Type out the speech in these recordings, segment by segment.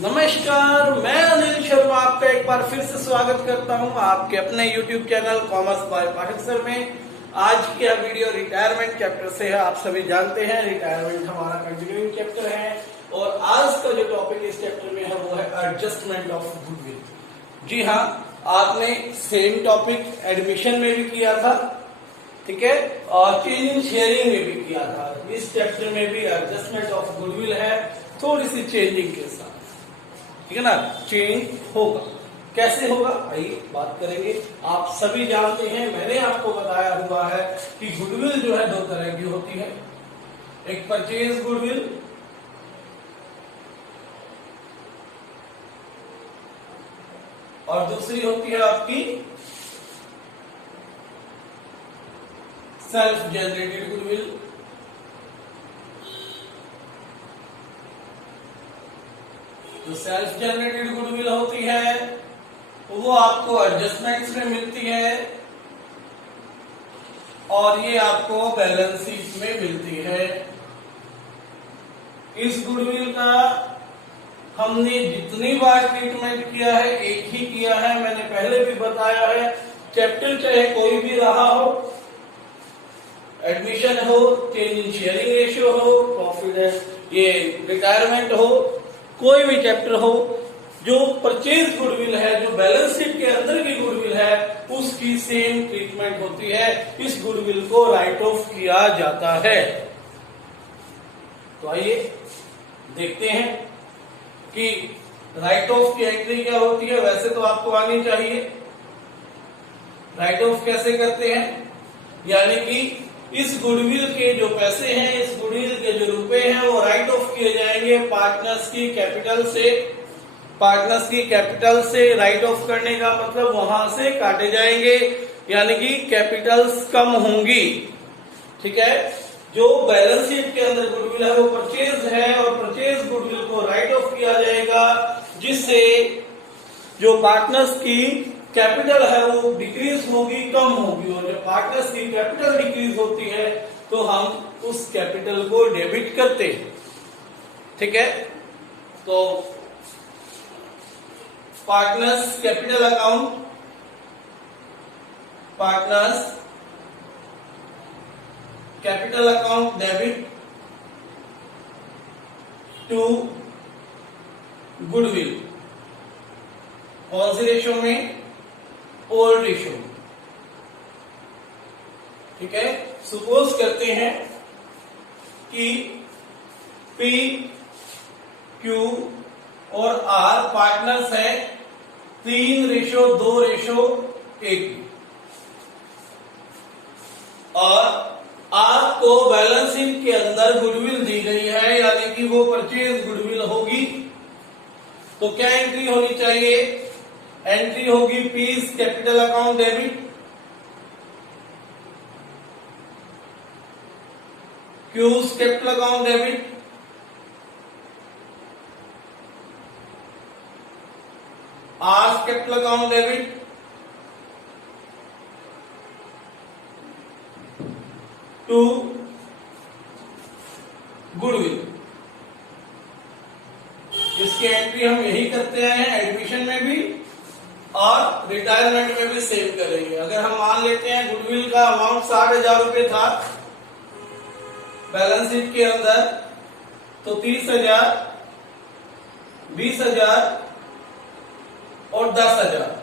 नमस्कार, मैं अनिल शर्मा आपका एक बार फिर से स्वागत करता हूं आपके अपने YouTube channel commerce by Pathak sir में। आज का वीडियो रिटायरमेंट चैप्टर से है। आप सभी जानते हैं रिटायरमेंट हमारा कंटिन्यूइंग चैप्टर है और आज का जो टॉपिक इस चैप्टर में है वो है एडजस्टमेंट ऑफ गुडविल। जी हाँ, आपने सेम टॉपिक एडमिशन में भी किया था, ठीक है, और चेंज इन शेयरिंग में भी किया था। इस चैप्टर में भी एडजस्टमेंट ऑफ गुडविल है, थोड़ी सी चेंजिंग के साथ, ठीक है ना। चेंज होगा, कैसे होगा आइए बात करेंगे। आप सभी जानते हैं, मैंने आपको बताया हुआ है कि गुडविल जो है दो तरह की होती है। एक परचेज गुडविल और दूसरी होती है आपकी सेल्फ जनरेटेड गुडविल। जो सेल्फ जनरेटेड गुडविल होती है वो आपको एडजस्टमेंट्स में मिलती है और ये आपको बैलेंस शीट में मिलती है। इस गुडविल का हमने जितनी बार ट्रीटमेंट किया है एक ही किया है, मैंने पहले भी बताया है। चैप्टर चाहे कोई भी रहा हो, एडमिशन हो, चेंज इन शेयरिंग रेशियो हो, प्रॉफिट ये रिटायरमेंट हो, कोई भी चैप्टर हो, जो परचेज गुडविल है, जो बैलेंस शीट के अंदर की गुडविल है, उसकी सेम ट्रीटमेंट होती है। इस गुडविल को राइट ऑफ किया जाता है। तो आइए देखते हैं कि राइट ऑफ की एंट्री क्या होती है। वैसे तो आपको आनी चाहिए। राइट ऑफ कैसे करते हैं, यानी कि इस गुडविल के जो पैसे हैं, इस गुडविल के जो रुपए हैं, वो राइट ऑफ किए जाएंगे पार्टनर्स की कैपिटल से। पार्टनर्स की कैपिटल से राइट ऑफ करने का मतलब वहां से काटे जाएंगे, यानी कि कैपिटल्स कम होंगी, ठीक है। जो बैलेंस शीट के अंदर गुडविल है वो परचेज है और परचेज गुडविल को राइट ऑफ किया जाएगा, जिससे जो पार्टनर्स की कैपिटल है वो डिक्रीज होगी, कम होगी। और जब पार्टनर्स की कैपिटल डिक्रीज होती है तो हम उस कैपिटल को डेबिट करते हैं, ठीक है। तो partners capital account, partners capital account debit to goodwill. कौन सी रेशो में? ओल्ड रेशो, ठीक है। सपोज करते हैं कि पी, क्यू और आर पार्टनर्स है 3:2:1 और आपको बैलेंस शीट के अंदर गुडविल दी गई है, यानी कि वो परचेज गुडविल होगी। तो क्या एंट्री होनी चाहिए? एंट्री होगी P's capital account debit, Q's capital account debit, R's capital account debit, to goodwill. इसकी एंट्री हम यही करते आए हैं, एडमिशन में भी और रिटायरमेंट में भी सेव करेंगे। अगर हम मान लेते हैं गुडविल का अमाउंट 60,000 रुपए था बैलेंस शीट के अंदर, तो 30,000, 20,000 और 10,000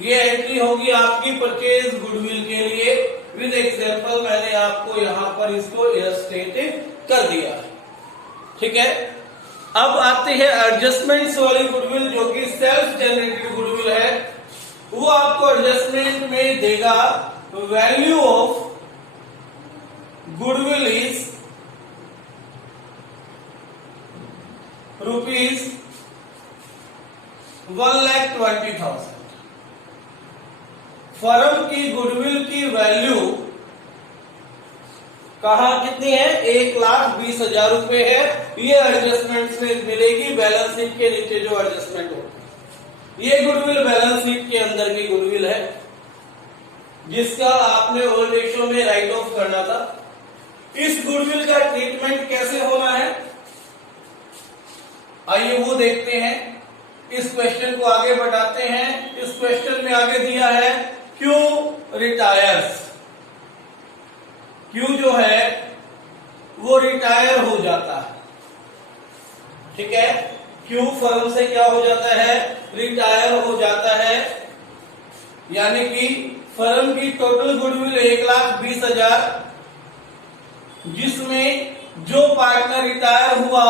ये एंट्री होगी आपकी परचेज गुडविल के लिए। विद एग्जांपल मैंने आपको यहां पर इसको इलस्ट्रेटेड कर दिया, ठीक है। अब आते हैं एडजस्टमेंट्स वाली गुडविल, जो कि सेल्फ जनरेटेड गुडविल है। वो आपको एडजस्टमेंट में देगा value of goodwill is ₹1,20,000। Firm की गुडविल की वैल्यू कहा कितनी है? 1,20,000 रुपए है। ये एडजस्टमेंट से मिलेगी बैलेंस शीट के नीचे जो एडजस्टमेंट होती है। ये गुडविल बैलेंस शीट के अंदर की गुडविल है, जिसका आपने ओल्ड रेशियो में राइट ऑफ करना था। इस गुडविल का ट्रीटमेंट कैसे होना है? आइए वो देखते हैं। इस क्वेश्चन को आगे बढ़ाते हैं। इस क्वेश्चन में आगे दिया है क्यू रिटायर्स। क्यू जो है वो रिटायर हो जाता है, ठीक है। क्यू फर्म से क्या हो जाता है, रिटायर हो जाता है, यानी कि फर्म की टोटल गुडविल 1,20,000, जिसमें जो पार्टनर रिटायर हुआ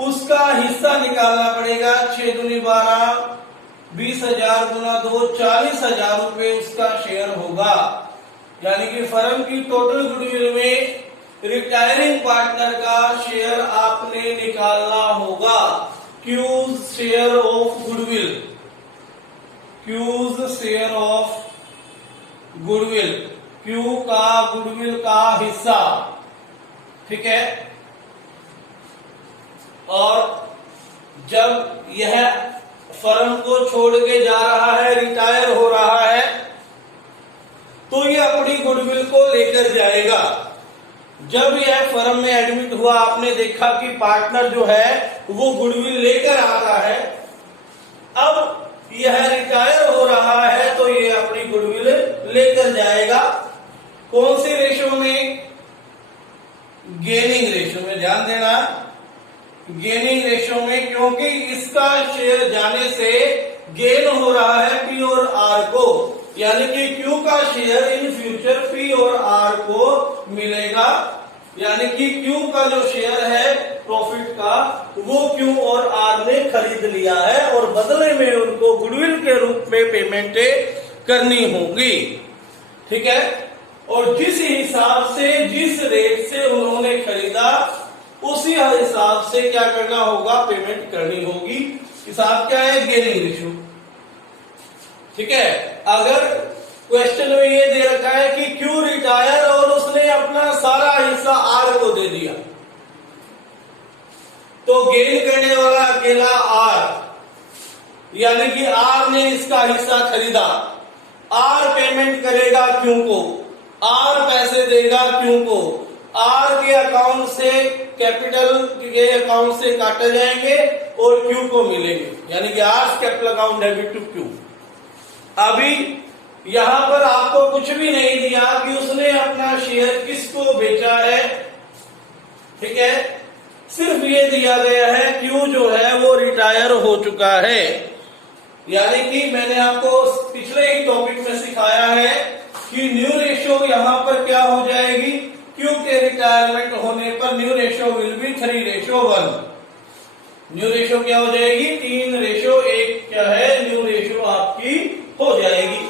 उसका हिस्सा निकालना पड़ेगा। 6 दूनी 12, 20,000 गुना 2, 40,000 रुपए उसका शेयर होगा। यानी कि फर्म की टोटल गुडविल में रिटायरिंग पार्टनर का शेयर आपने निकालना होगा। Q's share of goodwill, Q's share of goodwill, Q का गुडविल का हिस्सा, ठीक है। और जब यह फर्म को छोड़ के जा रहा है, रिटायर हो रहा है, तो ये अपनी गुडविल को लेकर जाएगा। जब यह फर्म में एडमिट हुआ, आपने देखा कि पार्टनर जो है वो गुडविल लेकर आ रहा है। अब यह रिटायर हो रहा है तो ये अपनी गुडविल लेकर जाएगा। कौन सी रेशो में, गेनिंग रेशो में, ध्यान देना, गेनिंग रेशो में, क्योंकि इसका शेयर जाने से गेन हो रहा है पी और आर को, यानी कि क्यू का शेयर इन फ्यूचर पी और आर को मिलेगा। यानी कि क्यू का जो शेयर है प्रॉफिट का, वो क्यू और आर ने खरीद लिया है और बदले में उनको गुडविल के रूप में पेमेंट करनी होगी, ठीक है। और जिस हिसाब से, जिस रेट से उन्होंने खरीदा, उसी हिसाब से क्या करना होगा, पेमेंट करनी होगी। हिसाब क्या है, गेनिंग रेशियो, ठीक है। अगर क्वेश्चन में ये दे रखा है कि क्यू रिटायर और उसने अपना सारा हिस्सा आर को दे दिया, तो गेन करने वाला अकेला आर, यानी कि आर ने इसका हिस्सा खरीदा। आर पेमेंट करेगा क्यू को, आर पैसे देगा क्यू को, आर के अकाउंट से, कैपिटल के अकाउंट से काटे जाएंगे और क्यू को मिलेंगे, यानी कि R capital account debit to Q. अभी यहां पर आपको कुछ भी नहीं दिया कि उसने अपना शेयर किसको बेचा है, ठीक है। सिर्फ ये दिया गया है क्यू जो है वो रिटायर हो चुका है। यानी कि मैंने आपको पिछले ही टॉपिक में सिखाया है कि न्यू रेशो यहां पर क्या हो जाएगी, क्यू के रिटायरमेंट होने पर new ratio will be 3:1। New ratio क्या हो जाएगी, 3:1 क्या है, न्यू रेशो आपकी हो जाएगी।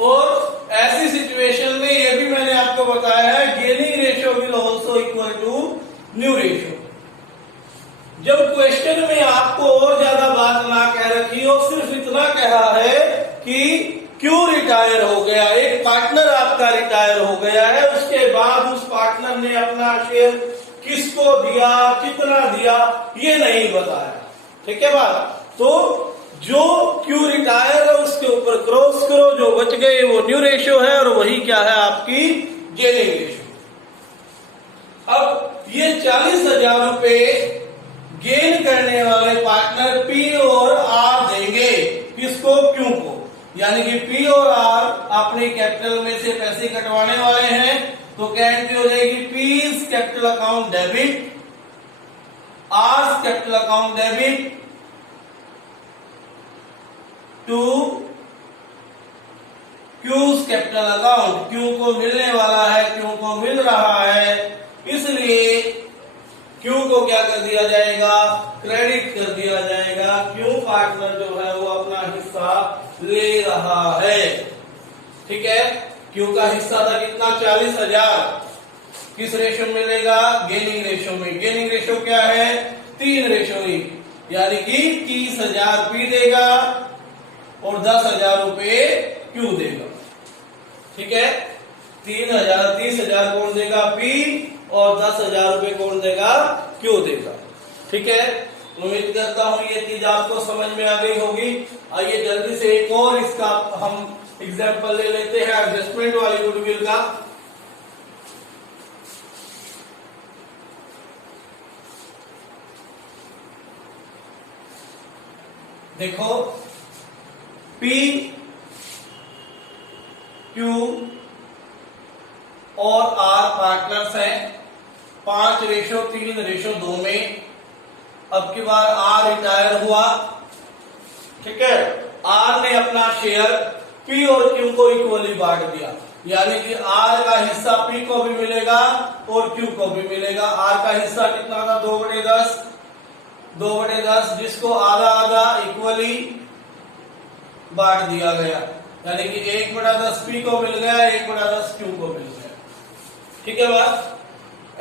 और ऐसी सिचुएशन में ये भी मैंने आपको बताया है, gaining ratio will also equal to new ratio. जब क्वेश्चन में आपको और ज्यादा बात ना कह रखी हो, सिर्फ इतना कहा है कि क्यों रिटायर हो गया, एक पार्टनर आपका रिटायर हो गया है, उसके बाद उस पार्टनर ने अपना शेयर किसको दिया, कितना दिया, ये नहीं बताया, ठीक है बात। तो जो क्यू रिटायर है उसके ऊपर क्रॉस करो, जो बच गए वो न्यू रेशो है और वही क्या है आपकी गेनिंग रेशो। अब ये 40,000 रुपए गेन करने वाले पार्टनर पी और आर देंगे, किसको, क्यू को। यानी कि पी और आर अपने कैपिटल में से पैसे कटवाने वाले हैं, तो क्या एंट्री हो जाएगी, P's capital account debit, R capital account debit to Q's capital account. Q को मिलने वाला है, क्यू को मिल रहा है, इसलिए क्यू को क्या कर दिया जाएगा, क्रेडिट कर दिया जाएगा। क्यू पार्टनर जो है वो अपना हिस्सा ले रहा है, ठीक है। क्यू का हिस्सा था कितना, 40,000, किस रेशो में मिलेगा, गेनिंग रेशो में। गेनिंग रेशो क्या है, 3:1, यानी कि 30,000 पी देगा और 10,000 रुपए क्यू देगा, ठीक है। 30,000 कौन देगा, पी, और 10,000 रुपए कौन देगा, क्यू देगा, ठीक है। उम्मीद करता हूं ये चीज आपको समझ में आ गई होगी। आइए जल्दी से एक और इसका हम एग्जाम्पल ले लेते हैं एडजस्टमेंट वाली गुडविल का। देखो पी क्यू और आर पार्टनर्स हैं 5:3:2 में। अब की बार आर रिटायर हुआ, ठीक है। आर ने अपना शेयर पी और क्यू को इक्वली बांट दिया, यानी कि आर का हिस्सा पी को भी मिलेगा और क्यू को भी मिलेगा। आर का हिस्सा कितना था 2/10, 2/10 जिसको आधा आधा इक्वली बांट दिया गया, यानी कि 1/10 पी को मिल गया, 1/10 क्यू को मिल गया। ठीक है बात।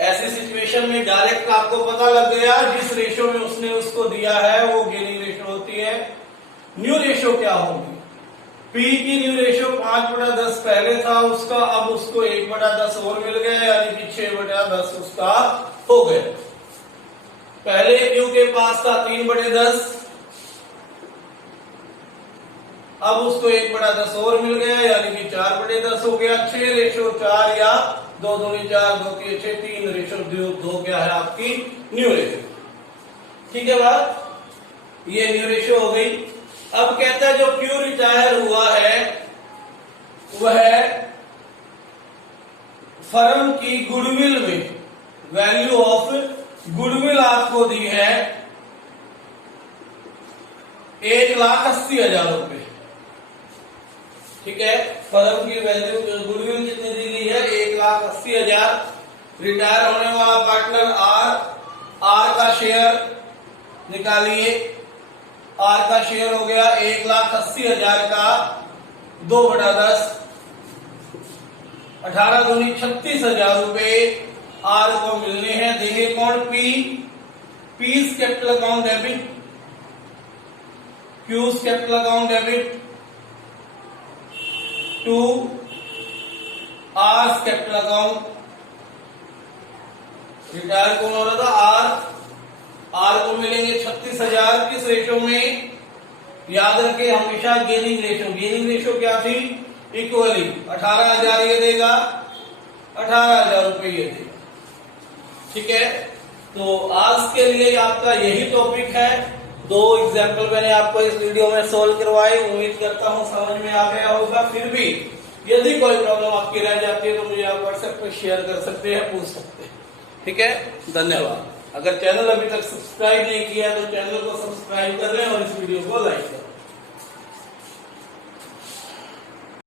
ऐसी सिचुएशन में डायरेक्ट आपको पता लग गया जिस रेशो में उसने उसको दिया है वो गेनिंग रेशो होती है। न्यू रेशो क्या होगी? पी की न्यू रेशो 5/10 पहले था उसका, अब उसको 1/10 और मिल गया, यानी कि 6/10 उसका हो गया। पहले क्यू के पास था 3/10, अब उसको 1/10 और मिल गया, यानी कि 4/10 हो गया। 6:4 या 2 दूनी 4, 2 के 6, 3:2 क्या है आपकी न्यू रेशो। ठीक है बात, ये न्यू रेशो हो गई। अब कहता है जो क्यू रिटायर हुआ है वह फर्म की गुडविल में वैल्यू ऑफ गुडविल आपको दी है 1,80,000 रुपए। ठीक है, फर्म की वैल्यू गुडविल कितनी दी गई है 1,80,000। रिटायर होने वाला पार्टनर आर का शेयर निकालिए। आर का शेयर हो गया 1,80,000 का 2/10, 18 दूनी 36,000 रुपए आर को मिलने हैं। देंगे कौन? P's capital account debit, Q's capital account debit to R's capital account. Retire कौन हो रहा था? आर को मिलेंगे 36,000 किस रेशो में? याद रखें हमेशा गेनिंग रेशो। गेनिंग रेशो क्या थी? इक्वली 18,000 ये देगा, 18,000 रुपए ये देगा। ठीक है, तो आज के लिए आपका यही टॉपिक है। 2 एग्जाम्पल मैंने आपको इस वीडियो में सोल्व करवाए, उम्मीद करता हूं समझ में आ गया होगा। फिर भी यदि कोई प्रॉब्लम आपकी रह जाती है तो मुझे आप व्हाट्सएप पर शेयर कर सकते हैं, पूछ सकते हैं। ठीक है, धन्यवाद। अगर चैनल अभी तक सब्सक्राइब नहीं किया तो चैनल को सब्सक्राइब कर लें और इस वीडियो को लाइक करें।